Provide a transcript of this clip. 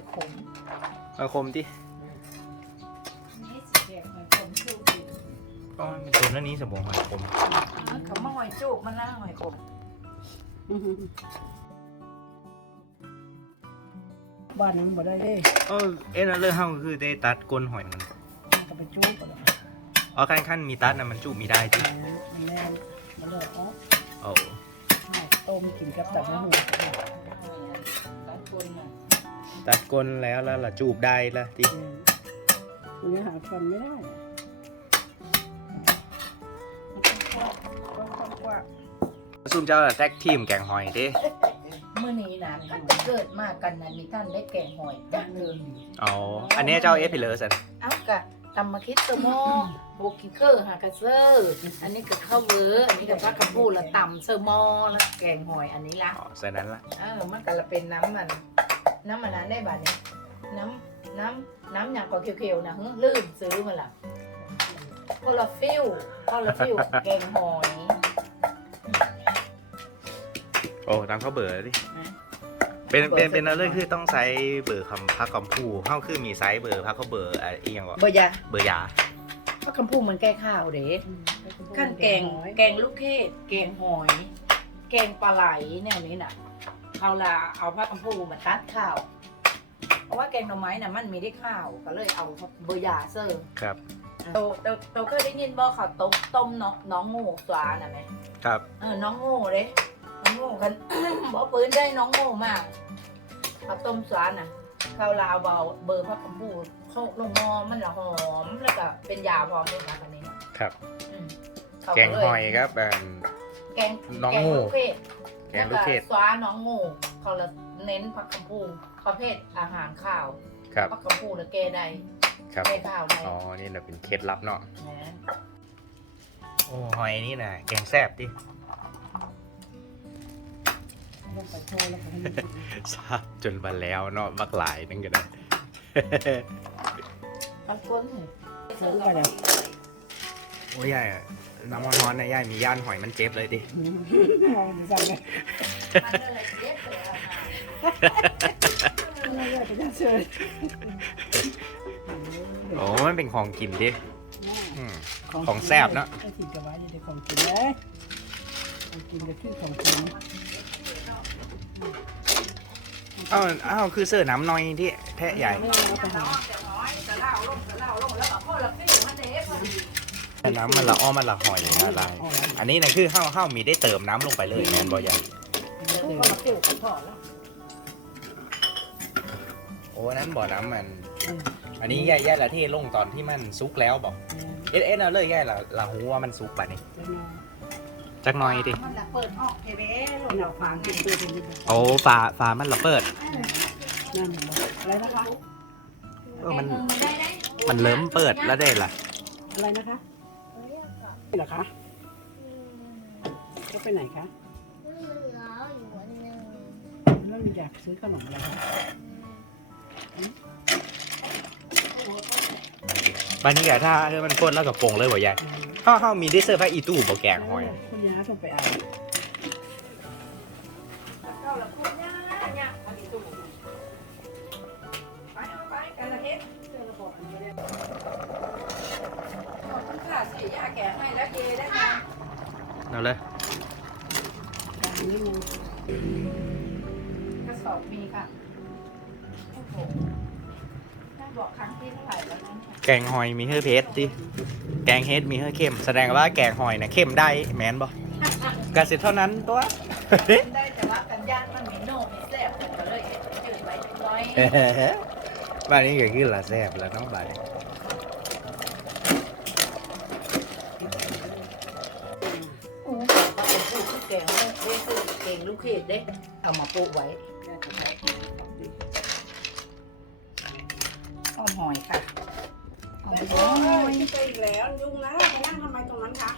อยขมเอาคมที่นี่สิแกงหอยขมสูตรก็มันเป็นตัวนั้นนี้สมบูรณ์หอยคมเขามาหอยจุกมันล่าหอยขมบ้านนั้นบ่ได้เด้เออเอ็นเลอร์เฮาคือได้ตัดก้นหอยมันก็ไปจุกก่อนอ๋อขั้นขั้นมีตัดนะมันจุมีได้ที่มันแน่นมันเลยอ๋อโอ้ ต้มกินกับตับมะฮูตัดคนน่ะ ตัดก้นแล้วแล้วล่ะจูบได้ละที่มันยังหาฟันไม่ได้กว่าซุ่มเจ้าล่ะแท็กทีมแกงหอยดิเมื่อนี้นะเกิดมากันนะมีท่านได้แกงหอยจักเดิมอ๋อ อันนี้เจ้าเอฟพิเลอร์สันเอ้ากะตำมาคิดตัวหมอโบกิเคอร์หากระเซอร์อันนี้คือข้าวเวอร์อันนี้คือพักกระปูละตำเซอร์หมอแล้วแกงหอยอันนี้ละอ๋อสันนั้นละเออมันก็ละเป็นน้ำมัน น้ำมันนั้นได้บัดนี้น้ำน้ำน้ำอย่างก็เขียวๆนะเฮ้ยลื่นซื้อมาละคอลาฟิลคอลาฟิลแกงหอยโอ้ตามเขาเบอร์ดิเป็นเป็นเป็นอะไรคือต้องใช้เบอร์คำพักคำพูเฮาคือมีไซส์เบอร์พักเขาเบอร์อะไรอีกอย่างวะบ่ยาเบอร์ยาเพราะคำพูดมันแก้ข้าวเด้ขั้นแกงแกงลูกเทศแกงหอย แกงปลาไหลแนวนี้น่ะ เขาละเอาพระคำพูมาตัดข้าว เพราะว่าแกงหน่อไม้น่ะมันมีได้ข้าว ก็เลยเอาเบอร์ยาเซอร์ครับ โตโตโตเคยได้ยินบ่เขาต้มต้มน้องน้องงูสวาน่ะไหมครับ เออน้องงูเด้น้องงูกัน บ่ปืนได้น้องงูมากเขาต้มสวาน่ะข้าวลาวเบาเบอร์พระคำพูโคกลงหมอมันละหอมแล้วก็เป็นยาพร้อมเลยค่ะอันนี้น่ะครับ อืมเขาแกก็งเลยหอยครับเป็นแกงน้องแกงูลูกเทศ แกงลูกเทศแวสว้าน้องงูเขาละเน้นผักกำพูประเภทอาหารข้าวครับ ผักกำพูหรือแกได้ครับ แกข้าวได้อ๋อ นี่เราเป็นเคล็ดลับเนาะนะโอ้หอยนี่นะแกงแซ่บดิลงไปโชว์แล้วก็ให้มันกินทราบจนมาแล้วเนาะบักหลายนั่นก็ได้ทั้งก้นเสริมไปเลยโอ้ยยายอะ น้ำมันร้อนนะยายมีย่านหอยมันเจ็บเลยดิ มองดูสั่งเลยมันเลยเย็ดเลยอาหารไม่ได้ไปยังเฉยโอ้มันเป็นของกินดิอืม ของแซ่บเนอะ ไอ้กินกับไว้เดี๋ยวของกินเลยของกินก็คือของกินอ้าวอ้าวคือเสื้อน้ำน้อยที่แทะใหญ่ ไม่เอาไปหาแต่น้อยจะเล่าลงจะเล่าลงแล้วก็พ่อละฟิวมันเด้พอดี น้ำมันละอ้อมันละหอยนะลายอันนี้นะคือข้าวข้าวมีได้เติมน้ำลงไปเลยแมนบอยายพ่อละฟิวก็พอแล้วโอ้นั้นบ่อน้ำมัน อันนี้ย่ายย่ายละที่ลงตอนที่มันซุกแล้วบอกเอ็ดเอ็ดเอาเลยย่ายละละหูว่ามันซุกป่ะนี่จักหน่อยดิมันละเปิดออกเทเด้ลงเราฟังกินตัวเป็นยังไงโอ้ฝาฝามันละเปิดนั่นเหรออะไรนะคะเออมันได้ได้มันเริ่มเปิดแล้วได้ล่ะอะไรนะคะนี่ เหรอคะก็ไปไหนคะแล้วอยากซื้อขนมอะไรคะวันนี้แกถ้าถ้ามันพ่นแล้วกับโปรงเลยบ่ยายข้าวข้าวมีได้เสื้อผ้าอีตู้บ่แกงหอยคุณยาส่งไปเอาเข้าละคุณย่าย่าเอาดิตู้ไปเอาไปกันละเฮ็ดเสื้อระบบอันนี้ได้ข อบคุณค่ะเสียยาแก่ให้แล้วเยได้มาเอาเลยการนี้มันกระสอบมีค่ะโอ้โหน่าบอกครั้งที่เท่าไหร่แล้วนะเนี่ยแกงหอยมีเฮือเพชรดิแกงเฮ็ดมีเฮือเข้ม แสดงว่าแกงหอยนะเข้มได้แมนบ่กระสิเท่านั้นตัว ได้แต่ว่ากันย่างมันมีโน่มีแซ่บกันก็เลยจืดไว้เล็กน้อย บ้านนี้ก็คือละแซ่บแล้วเน้องบ้านนี้ แกงเด้เด้คือแกงลูกเขดเด้เอามาปลูกไว้ได้จะได้อ้อมหอยค่ะอ้อมแต่หโอ้อยยไปอีกแล้วยุงนะไปนั่งทำไมตรงนั้นคะ